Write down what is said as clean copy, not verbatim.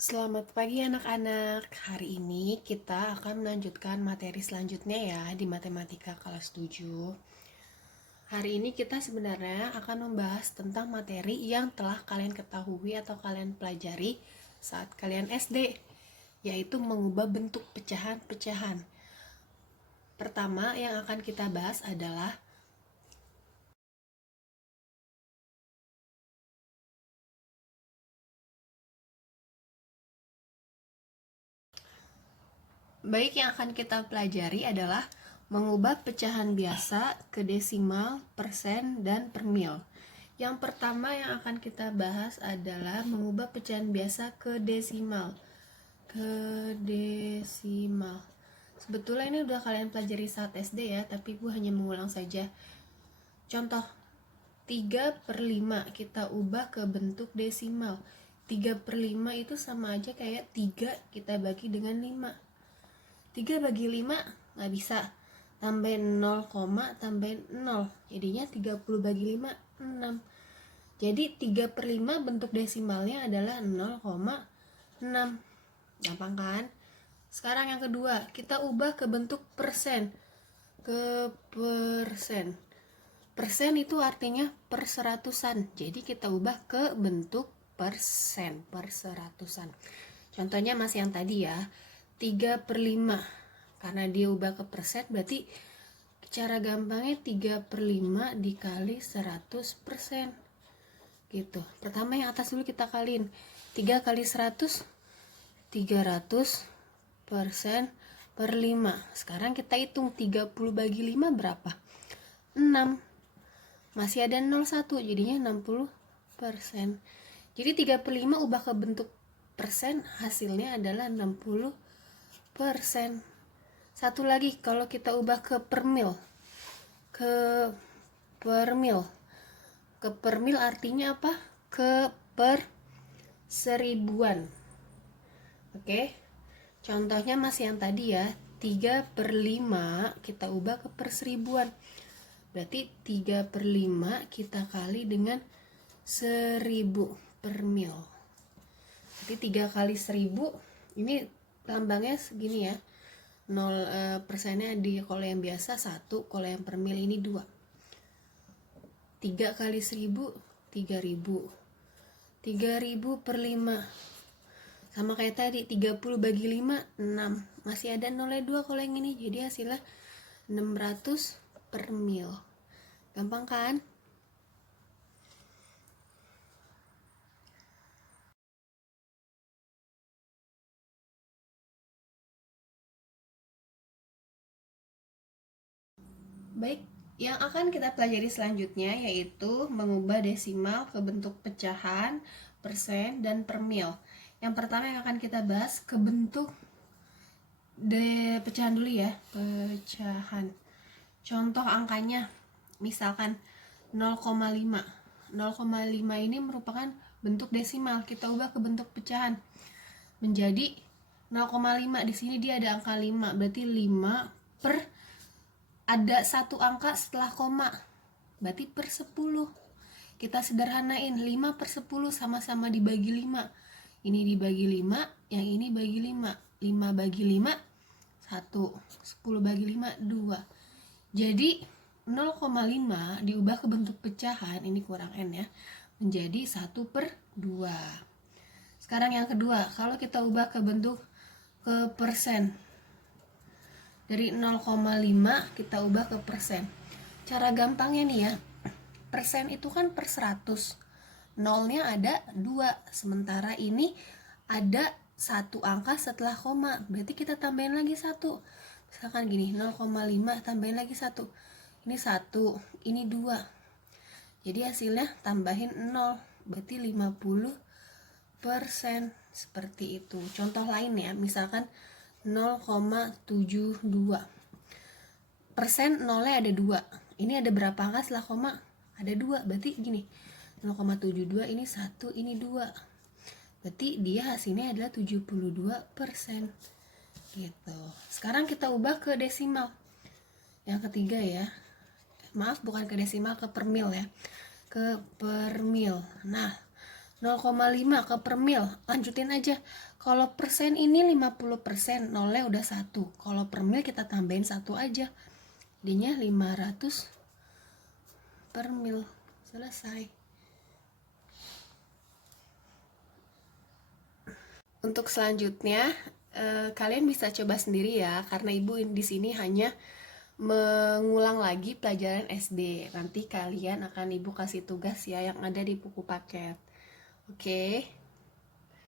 Selamat pagi anak-anak. Hari ini kita akan melanjutkan materi selanjutnya ya di matematika kelas 7. Hari ini kita sebenarnya akan membahas tentang materi yang telah kalian ketahui atau kalian pelajari saat kalian SD, yaitu mengubah bentuk pecahan-pecahan. Pertama yang akan kita bahas adalah yang akan kita pelajari adalah mengubah pecahan biasa ke desimal, persen, dan per mil. Yang pertama yang akan kita bahas adalah mengubah pecahan biasa ke desimal. Sebetulnya ini udah kalian pelajari saat SD ya, tapi ibu hanya mengulang saja. Contoh 3/5 kita ubah ke bentuk desimal. 3/5 itu sama aja kayak 3 kita bagi dengan 5. 3 bagi 5 nggak bisa, tambahin 0, tambahin 0, jadinya 30 bagi 5 6. Jadi 3/5 bentuk desimalnya adalah 0,6. Gampang kan? Sekarang yang kedua, kita ubah ke bentuk persen. Persen itu artinya per seratusan, jadi kita ubah ke bentuk persen, per seratusan. Contohnya masih yang tadi ya, 3/5, karena dia ubah ke persen berarti cara gampangnya 3/5 dikali 100%. Gitu. Pertama yang atas dulu kita kaliin. 3 kali 100 300% per 5. Sekarang kita hitung 30 bagi 5 berapa? 6. Masih ada 01, jadinya 60%. Jadi 3/5 ubah ke bentuk persen, hasilnya adalah 60%. Satu lagi, kalau kita ubah ke per mil. Ke per mil artinya apa? Ke per seribuan. Oke. Contohnya masih yang tadi ya, 3/5 kita ubah ke per seribuan. Berarti 3/5 kita kali dengan 1000 per mil. Jadi 3 kali 1000, ini lambangnya segini ya. 0 persennya di kalau yang biasa 1, kalau yang per mil ini 2. 3 kali 1000 3000. 3000 per 5. Sama kayak tadi, 30 bagi 5 6. Masih ada 0,2 kalau yang ini, jadi hasilnya 600 per mil. Gampang kan? Baik, yang akan kita pelajari selanjutnya yaitu mengubah desimal ke bentuk pecahan, persen, dan per mil. Yang pertama yang akan kita bahas ke bentuk pecahan dulu ya, pecahan. Contoh angkanya, misalkan 0,5. 0,5 ini merupakan bentuk desimal, kita ubah ke bentuk pecahan menjadi 0,5. Di sini dia ada angka 5, berarti 5 per ada satu angka setelah koma, berarti per 10. Kita sederhanain, 5 per 10 sama-sama dibagi 5. Ini dibagi 5, yang ini bagi 5. 5 bagi 5 1, 10 bagi 5 2. Jadi 0,5 diubah ke bentuk pecahan, ini kurang n ya, menjadi 1/2. Sekarang yang kedua, kalau kita ubah ke bentuk ke persen, dari 0,5 kita ubah ke persen. Cara gampangnya nih ya, persen itu kan per 100, nolnya ada 2, sementara ini ada satu angka setelah koma, berarti kita tambahin lagi 1. Misalkan gini, 0,5 tambahin lagi 1, ini 1, ini 2, jadi hasilnya tambahin 0, berarti 50%. Seperti itu. Contoh lain ya, misalkan 0,72 persen, nolnya ada 2, ini ada berapa angka setelah koma? Ada 2, berarti gini, 0,72 ini 1, ini 2, berarti dia hasilnya adalah 72%. Gitu. Sekarang kita ubah ke desimal. Yang ketiga ya, maaf bukan ke desimal, ke per mil ya, ke per mil. Nah, 0,5 ke per mil. Lanjutin aja. Kalau persen ini 50%, nolnya udah 1. Kalau per mil kita tambahin 1 aja. Jadinya 500 per mil. Selesai. Untuk selanjutnya, kalian bisa coba sendiri ya, karena ibu di sini hanya mengulang lagi pelajaran SD. Nanti kalian akan ibu kasih tugas ya yang ada di buku paket. Oke.